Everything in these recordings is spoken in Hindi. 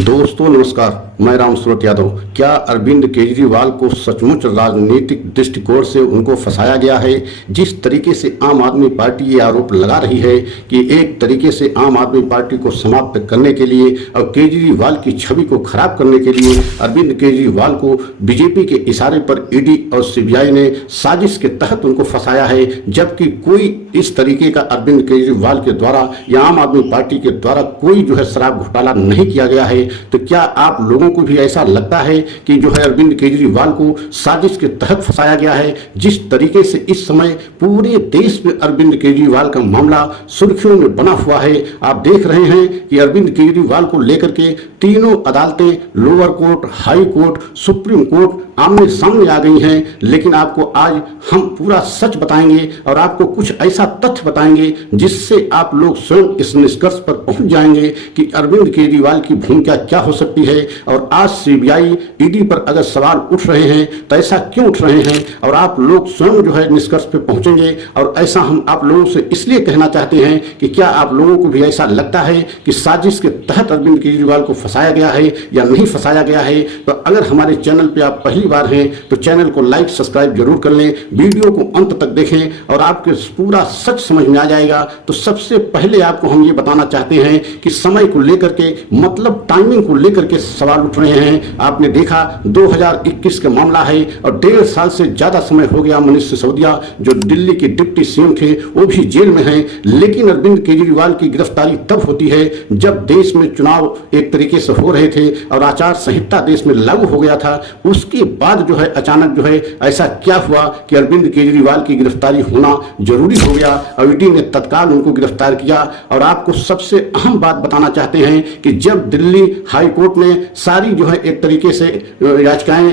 दोस्तों नमस्कार, मैं राम सूरत यादव। क्या अरविंद केजरीवाल को सचमुच राजनीतिक दृष्टिकोण से उनको फंसाया गया है? जिस तरीके से आम आदमी पार्टी ये आरोप लगा रही है कि एक तरीके से आम आदमी पार्टी को समाप्त करने के लिए और केजरीवाल की छवि को खराब करने के लिए अरविंद केजरीवाल को बीजेपी के इशारे पर ईडी और सीबीआई ने साजिश के तहत उनको फंसाया है, जबकि कोई इस तरीके का अरविंद केजरीवाल के द्वारा या आम आदमी पार्टी के द्वारा कोई शराब घोटाला नहीं किया गया है। तो क्या आप लोगों को भी ऐसा लगता है कि अरविंद केजरीवाल को साजिश के तहत फंसाया गया है? जिस तरीके से इस समय पूरे देश में अरविंद केजरीवाल का मामला सुर्खियों में बना हुआ है, आप देख रहे हैं कि अरविंद केजरीवाल को लेकर के तीनों अदालतें, lower court, high court, supreme court आमने सामने आ गई हैं। लेकिन आपको आज हम पूरा सच बताएंगे और आपको कुछ ऐसा तथ्य बताएंगे जिससे आप लोग स्वयं इस निष्कर्ष पर पहुंच जाएंगे कि अरविंद केजरीवाल की भूमिका क्या हो सकती है। और आज सीबीआई, ईडी पर अगर सवाल उठ रहे हैं तो ऐसा क्यों उठ रहे हैं, और आप लोग स्वयं निष्कर्ष पे पहुंचेंगे। और ऐसा हम आप लोगों से इसलिए कहना चाहते हैं कि क्या आप लोगों को भी ऐसा लगता है कि साजिश के तहत अरविंद केजरीवाल को फंसाया गया है या नहीं फंसाया गया है? तो अगर हमारे चैनल पे आप पहली बार हैं तो चैनल को लाइक सब्सक्राइब जरूर कर लें, वीडियो को अंत तक देखें और आपके पूरा सच समझ में आ जाएगा। तो सबसे पहले आपको हम ये बताना चाहते हैं कि समय को लेकर के, मतलब टाइमिंग को लेकर के सवाल उठ रहे हैं। आपने देखा 2021 का मामला है और 1.5 साल से ज्यादा समय हो गया मनीष सिसोदिया जो दिल्ली के डिप्टी सीएम थे वो भी जेल में हैं। लेकिन अरविंद केजरीवाल की गिरफ्तारी तब होती है जब देश में चुनाव एक तरीके से हो रहे थे और आचार संहिता देश में लागू हो गया था। उसके बाद अचानक ऐसा क्या हुआ कि अरविंद केजरीवाल की गिरफ्तारी होना जरूरी हो गया और ईडी ने तत्काल उनको गिरफ्तार किया। और आपको सबसे अहम बात बताना चाहते हैं कि जब दिल्ली हाई कोर्ट ने सारी एक तरीके से याचिकाएं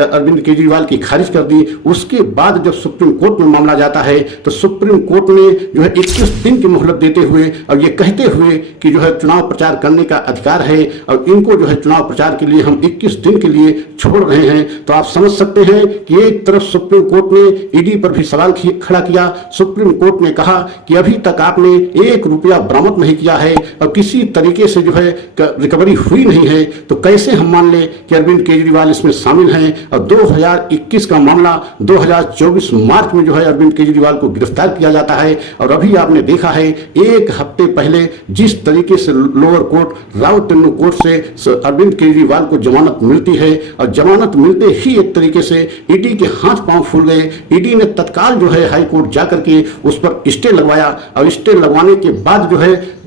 अरविंद केजरीवाल की खारिज कर दी, उसके बाद जब सुप्रीम कोर्ट में मामला जाता है तो सुप्रीम कोर्ट ने 21 दिन की मोहलत देते हुए और ये कहते हुए कि चुनाव प्रचार करने का अधिकार है और इनको चुनाव प्रचार के लिए हम 21 दिन के लिए छोड़ रहे हैं। तो आप समझ सकते हैं कि एक तरफ सुप्रीम कोर्ट ने ईडी पर भी सवाल खड़ा किया। सुप्रीम कोर्ट ने कहा कि अभी तक आपने 1 रुपया बरामद नहीं किया है और किसी तरीके से रिकवरी हुई नहीं है, तो कैसे हम मान ले कि अरविंद केजरीवाल इसमें शामिल हैं। और 2021 का मामला 2024 मार्च में अरविंद केजरीवाल को गिरफ्तार किया जाता है। और अभी आपने देखा है 1 हफ्ते पहले जिस तरीके से लोअर कोर्ट राउतरंड कोर्ट से अरविंद केजरीवाल को जमानत मिलती है और जमानत मिलते ही एक तरीके से ईडी के हाथ पांव फूल गए। ईडी ने तत्काल हाई कोर्ट जाकर के उस पर स्टे लगवाया और स्टे लगवाने के बाद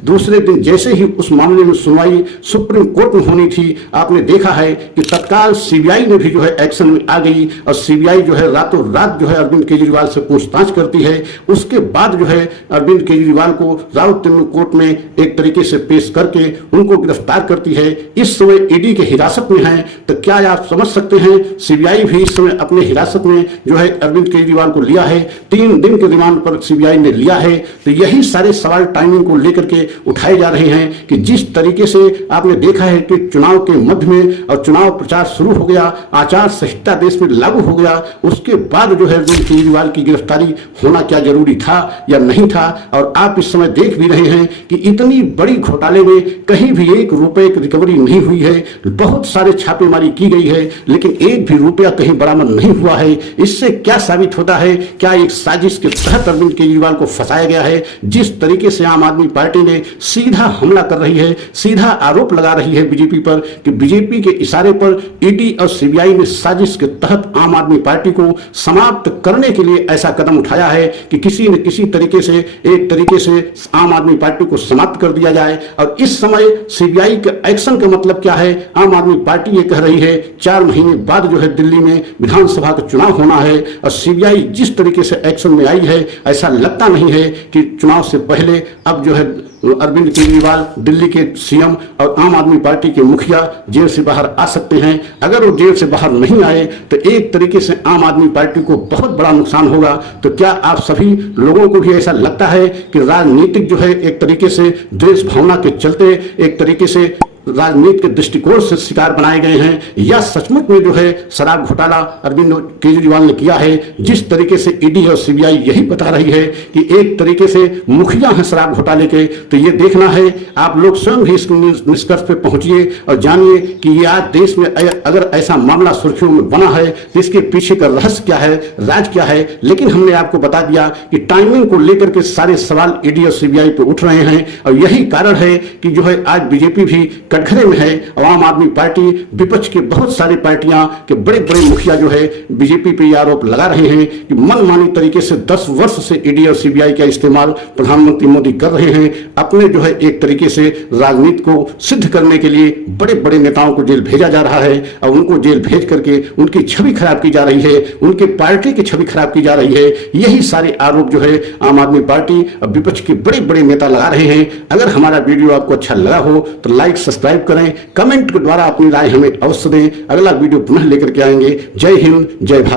दूसरे दिन जैसे ही उस मामले में सुनवाई सुप्रीम कोर्ट में होनी थी, आपने देखा है कि तत्काल सीबीआई ने भी एक्शन में आ गई और सीबीआई रातों रात अरविंद केजरीवाल से पूछताछ करती है। उसके बाद अरविंद केजरीवाल को राउतरंड कोर्ट में एक तरीके से पेश करके उनको गिरफ्तार करती है। इस समय ईडी के हिरासत में है। तो क्या आप समझ सकते हैं सीबीआई भी इस समय अपने हिरासत में अरविंद केजरीवाल को लिया है, 3 दिन के रिमांड पर सीबीआई ने लिया है। तो यही सारे सवाल टाइमिंग को लेकर के उठाए जा रहे हैं कि जिस तरीके से आपने देखा है कि चुनाव के मध्य में और चुनाव प्रचार शुरू हो गया, आचार संहिता देश में लागू हो गया, उसके बाद अरविंद केजरीवाल की गिरफ्तारी होना क्या जरूरी था या नहीं था। और आप इस समय देख भी रहे हैं कि इतनी बड़ी घोटाले में कहीं भी 1 रुपए की रिकवरी नहीं हुई है। बहुत सारे छापेमारी की गई है लेकिन 1 भी रुपया कहीं बरामद नहीं हुआ है। इससे क्या साबित होता है? क्या एक साजिश के तहत अरविंद केजरीवाल को फंसाया गया है? जिस तरीके से आम आदमी पार्टी ने सीधा हमला कर रही है, सीधा आरोप लगा रही है बीजेपी पर कि बीजेपी के इशारे पर ईडी और सीबीआई ने साजिश के तहत आम आदमी पार्टी को समाप्त करने के लिए ऐसा कदम उठाया है कि किसी न किसी तरीके से एक तरीके से आम आदमी पार्टी को समाप्त कर दिया जाए। और इस समय सीबीआई के एक्शन का मतलब क्या है? आम आदमी पार्टी ये कह रही है 4 महीने बाद दिल्ली में विधानसभा का चुनाव होना है और सीबीआई जिस तरीके से एक्शन में आई है, ऐसा लगता नहीं है कि चुनाव से पहले अब अरविंद केजरीवाल दिल्ली के सीएम और आम आदमी पार्टी के मुखिया जेल से बाहर आ सकते हैं। अगर वो जेल से बाहर नहीं आए तो एक तरीके से आम आदमी पार्टी को बहुत बड़ा नुकसान होगा। तो क्या आप सभी लोगों को भी ऐसा लगता है कि राजनीतिक एक तरीके से द्वेष भावना के चलते एक तरीके से राजनीति के दृष्टिकोण से शिकार बनाए गए हैं या सचमुच में जो है शराब घोटाला अरविंद केजरीवाल ने किया है। जिस तरीके से ईडी और सीबीआई यही बता रही है कि एक तरीके से मुखिया है शराब घोटाले के, तो ये देखना है, आप लोग स्वयं भी इस निष्कर्ष पे पहुंचिए और जानिए कि ये आज देश में अगर ऐसा मामला सुर्खियों में बना है तो इसके पीछे का रहस्य क्या है, राज क्या है। लेकिन हमने आपको बता दिया कि टाइमिंग को लेकर के सारे सवाल ईडी और सीबीआई पे उठ रहे हैं और यही कारण है कि जो है आज बीजेपी भी कटघरे में है। आम आदमी पार्टी, विपक्ष के बहुत सारी पार्टियां के बड़े बड़े मुखिया जो है बीजेपी पे ये आरोप लगा रहे हैं कि मनमानी तरीके से 10 वर्ष से ईडी और सीबीआई का इस्तेमाल प्रधानमंत्री मोदी कर रहे हैं अपने जो है एक तरीके से राजनीति को सिद्ध करने के लिए। बड़े बड़े नेताओं को जेल भेजा जा रहा है और उनको जेल भेज करके उनकी छवि खराब की जा रही है, उनके पार्टी की छवि खराब की जा रही है। यही सारे आरोप जो है आम आदमी पार्टी और विपक्ष के बड़े बड़े नेता लगा रहे हैं। अगर हमारा वीडियो आपको अच्छा लगा हो तो लाइक सब्सक्राइब करें, कमेंट के द्वारा अपनी राय हमें अवश्य दें। अगला वीडियो पुनः लेकर के आएंगे। जय हिंद, जय भारत।